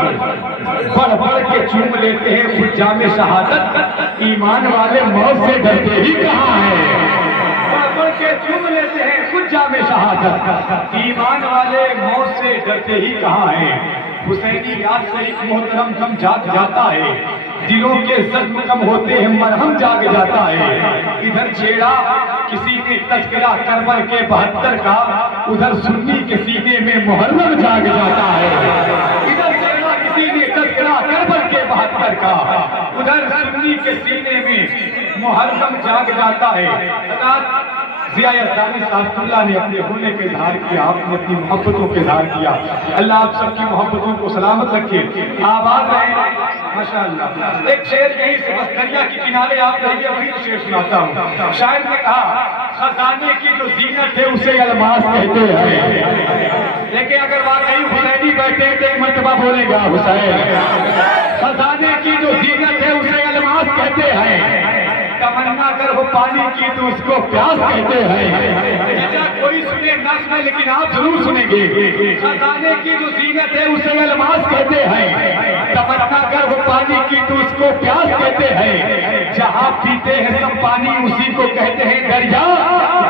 بڑھ بڑھ کے چوم لیتے ہیں خود جام شہادت، ایمان والے موت سے ڈرتے ہی کہاں ہیں؟ بڑھ بڑھ کے چوم لیتے ہیں خود جام شہادت، ایمان والے موت سے ڈرتے ہی کہاں ہیں؟ حسینی یاد سے ایک محترم غم جاگ جاتا ہے، دلوں کے زخم کم ہوتے ہیں مرہم جاگ جاتا ہے۔ ادھر چھیڑا کسی نے تذکرہ کربل کے 72 کا، ادھر سنی کے سینے میں محرم جاگ جاتا ہے۔ ادھر چھیڑا کسی نے تذکرہ کربل کے 72 کا، ادھر سنی کے سینے میں محرم جاگ جاتا ہے۔ ضیاء یزدانی صاحب اللہ نے اپنے ہونے کے اظہار کیا، آپ نے اپنی محبتوں کے اظہار کیا۔ اللہ آپ سب کی محبتوں کو سلامت رکھے، آباد رہے۔ ماشاءاللہ ایک شعر یہیں سے بس دریا کے کنارے آپ رہیے، وہی شعر سناتا ہوں۔ شاعر نے کہا خزانے کی جو زینت ہے اسے الماس کہتے ہیں، لیکن اگر واقعی حسینی بیٹھے تو ایک مرتبہ بولے گا حسین، خزانے کی جو زینت ہے اسے الماس کہتے ہیں، تمنا اگر ہو پانی کی تو اس کو پیاس کہتے ہیں۔ کوئی سنے نہ سنے لیکن آپ ضرور سنیں گے، خزانے کی جو زینت ہے اسے الماس کہتے ہیں، تمنا اگر ہو پانی کی تو اس کو پیاس کہتے ہیں، جہاں پیتے ہیں سب پانی اسی کو کہتے ہیں دریا،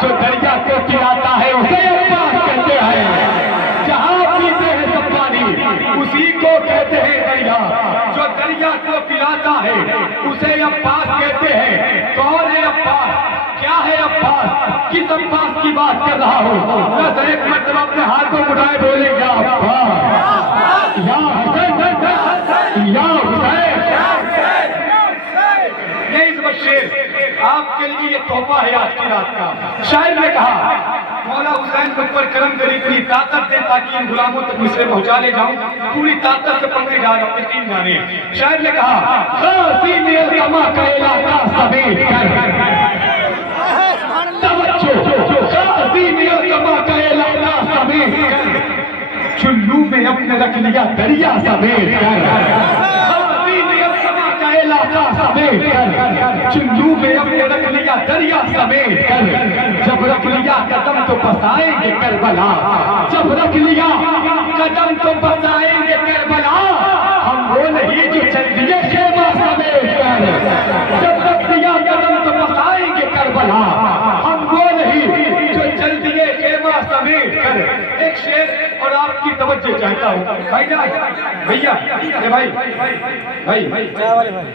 جو دریا کو پلاتا ہے اسے عباس کہتے ہیں۔ جہاں پیتے ہیں سب پانی اسی کو کہتے ہیں دریا، جو دریا کو پلاتا ہے اسے عباس کہتے ہیں۔ کون ہے عباس؟ کیا ہے عباس؟ کس عباس کی بات کر رہا ہوں؟ بس ایک مرتبہ اپنے ہاتھوں اٹھائے بولے گا عباس یا حسین یا حسین۔ یہی سب شعر آپ کے لیے یہ تحفہ ہے آج کی رات کا۔ شاعر نے کہا مولا حسین مجھ پر کرم کری، اتنی طاقت دے تاکہ ان غلاموں تک مجھ سے پہنچا لے جاؤں، پوری طاقت سے پڑھنے جا رہا ہوں، یقین جانے۔ شاعر نے کہا غازی میں القما کا علاقہ سمیٹ کر، توجہ، غازی میں القما کا علاقہ سمیٹ کر، چلو میں اپنے رکھ لیا دریا سمیٹ کر، غازی میں القما کا علاقہ سمیٹ کر، چلو میں اپنے رکھ لیا دریا سمیٹ کر، جب رکھ لیا قدم تو بسائیں گے کربلا، جب رکھ لیا قدم تو بسائیں گے کربلا، ہم وہ نہیں جو چل دیے خیمہ سمیٹ کر، جب رکھ لیا قدم تو بسائیں گے کربلا، ہم وہ نہیں جو چل دیے خیمہ سمیٹ کر۔ ایک شعر اور آپ کی توجہ چاہتا ہوں بھائی جان، بھیا بھائی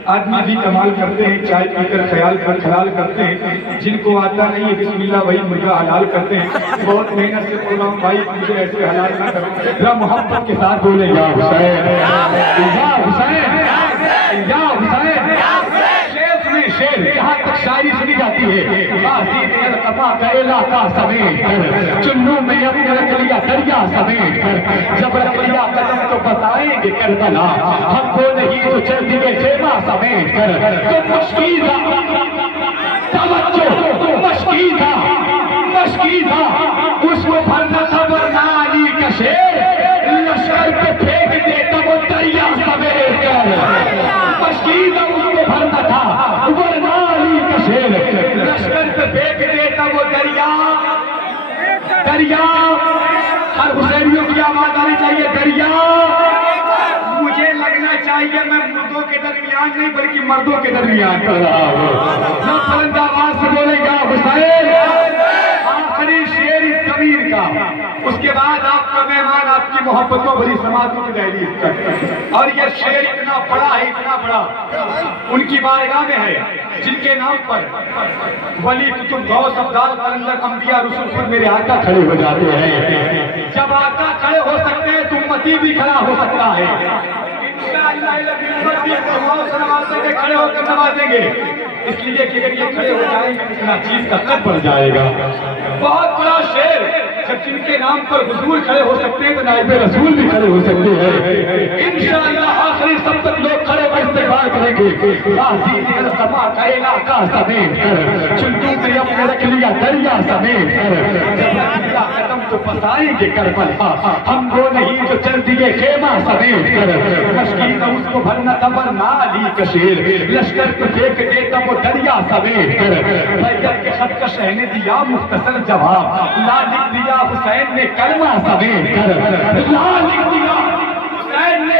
آدمی بھی کمال کرتے ہیں، چائے پی کر خیال کر خلال کرتے ہیں، جن کو آتا نہیں ہے بسم اللہ وہی مرغا حلال کرتے ہیں۔ بہت محنت سے بول رہا ہوں بھائی، مجھے ایسے حلال نہ کرو، ذرا محبت کے ساتھ بولے یا حسین یا حسین یا حسین۔ شعر جہاں تک شاعری سنی جاتی ہے، غازی میں القما کا علاقہ سمیٹ کر، چلو میں اپنے رکھ لیا دریا سمیٹ کر، جب رکھ لیا قدم تو بتائیں گے کربلا، ہم کو نہیں تو چل دیے خیمہ سمیٹ کر۔ تو مشکیزہ توجہ، مشکیزہ اس کو بھرنا تھا ورنہ علی کا شیر، لشکر پہ پھینک دیتا وہ دریا سمیٹ کر، مشکیزہ اس کو بھرنا تھا ورنہ علی کا شیر، لشکر پہ پھینک دیتا وہ دریا۔ ہر حسینیوں کی آواز آنی چاہیے دریا۔ مجھے لگنا چاہیے میں مردوں کے درمیان نہیں بلکہ مردوں کے درمیان کر رہا ہوں۔ نہ بلند آواز سے بولے گا حسین۔ آخری شعر اس ضمیر کا، اس کے بعد آپ کا مہمان آپ کی محبتوں بھری سماعتوں کی دہلیز تک۔ اور یہ شعر اتنا بڑا ہے، اتنا بڑا ان کی بارگاہ میں ہے جن کے نام پر ولی کتب غوث ابدال قلندر انبیاء رسول خود میرے آقا کھڑے ہو جاتے ہیں۔ جب آقا کھڑے ہو سکتے ہیں تو امتی بھی کھڑا ہو سکتا ہے۔ کھڑے ہو کر نوازیں گے، اس لیے کہ اگر یہ کھڑے ہو جائیں گے اتنا چیز کا قد بڑھ جائے گا۔ بہت بڑا شعر، جب جن کے نام پر حضور کھڑے ہو سکتے ہیں تو نائب رسول بھی کھڑے ہو سکتے ہیں۔ انشاءاللہ آخری سب تک لوگ کھڑے ہو استقبال کریں گے۔ غازی میں القما کا علاقہ سمیٹ کر، چلو میں اپنے رکھ لیا دریا سمیٹ کر، جب رکھ لیا قدم تو بسائیں گے کربلا، ہم وہ نہیں جو چل دیے خیمہ سمیٹ کر، مشکیزہ اس کو بھرنا تھا ورنہ علی کا شیر، لشکر کو پھینک دیتا وہ دریا سمیٹ کر۔ بیدر کے خط کش نے دیا مختصر جواب، لا لکھ دیا حسین نے کلمہ سمیٹ کر، لا لکھ دیا حسین نے